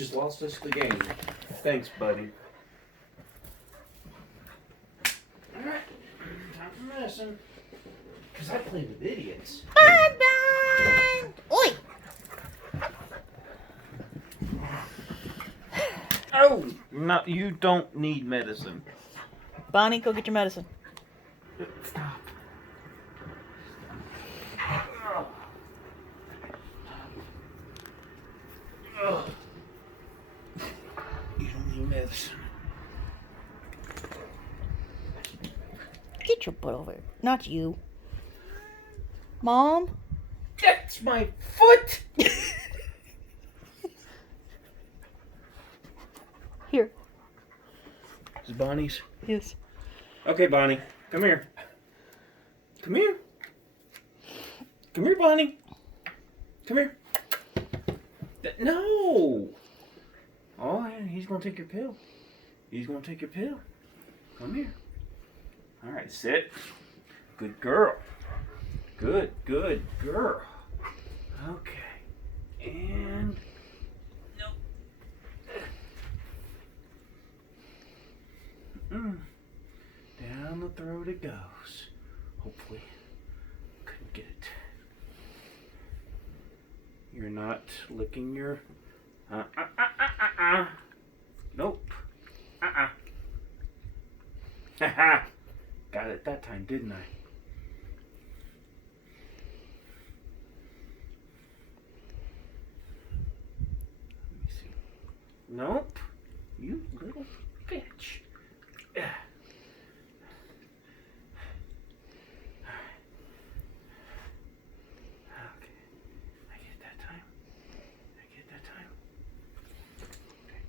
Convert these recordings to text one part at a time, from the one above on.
just lost us the game. Thanks, buddy. Alright, time for medicine. Because I play with idiots. Bye-bye! Oi! Oh! No, you don't need medicine. Bonnie, go get your medicine. Stop. You don't need medicine. Get your butt over here. Not you. Mom? That's my foot! Here. This is Bonnie's. Yes. Okay, Bonnie. Come here. Come here. Come here, Bonnie. Come here. No! Oh, yeah, he's going to take your pill. He's going to take your pill. Come here. All right, sit. Good girl. Good girl. Okay. And... Nope. Down the throat it goes. Hopefully. Couldn't get it. You're not licking your... Nope. Haha. Got it that time, didn't I? Let me see. Nope. You little bitch. Okay. I get that time. Okay.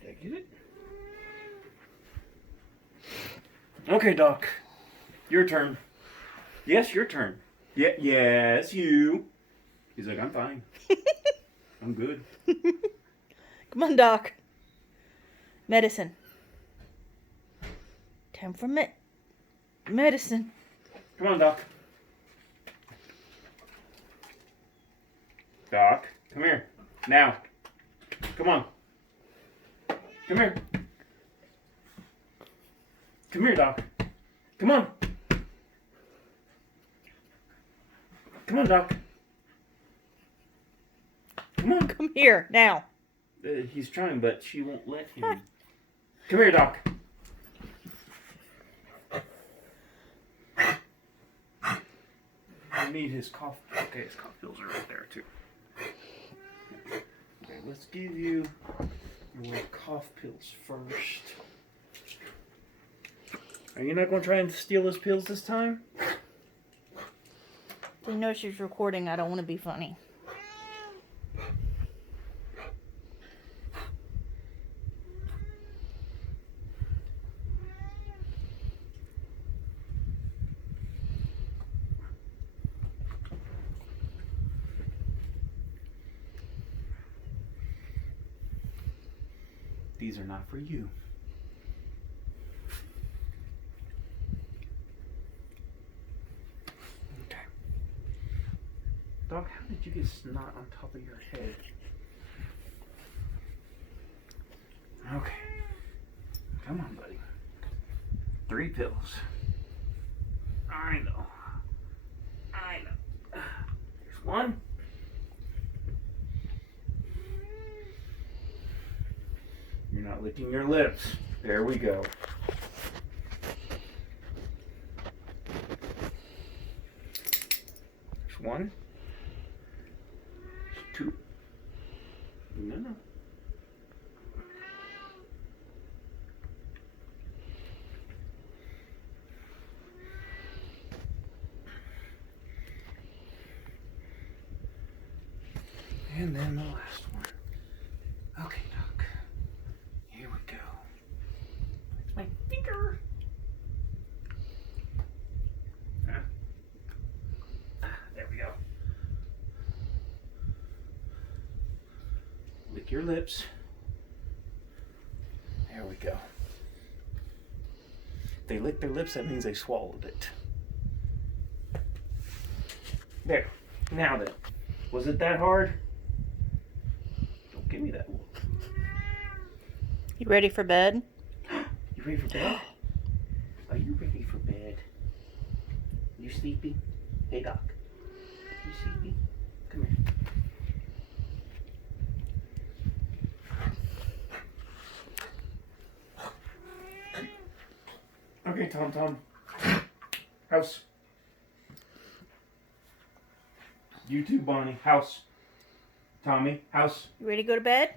Did I get it? Okay, Doc. Your turn. Yes, your turn. Yeah, yes, you. He's like, I'm fine. I'm good. Come on, Doc. Medicine. Time for medicine. Come on, Doc. Doc, come here. Now. Come on. Come here. Come here, Doc. Come on. Come on, Doc. Come on. Come here, now. He's trying, but she won't let him. Come here, Doc. I need his cough. Okay, his cough pills are right there, too. Okay, let's give you your cough pills first. Are you not going to try and steal his pills this time? They know she's recording. I don't want to be funny. These are not for you. Okay. Doc, how did you get snot on top of your head? Okay. Come on, buddy. 3 pills. I know. There's 1. You're not licking your lips. There we go. There's 1. There's 2. No. And then the last one. Okay, Doc. Here we go. It's my finger. There we go. Lick your lips. There we go. If they lick their lips, that means they swallowed it. There. Now then. Was it that hard? Don't give me that look. You ready for bed? You ready for bed? Are you ready for bed? You sleepy? Hey, Doc. You sleepy? Come here. Okay, Tom. House. You too, Bonnie. House. Tommy. House. You ready to go to bed?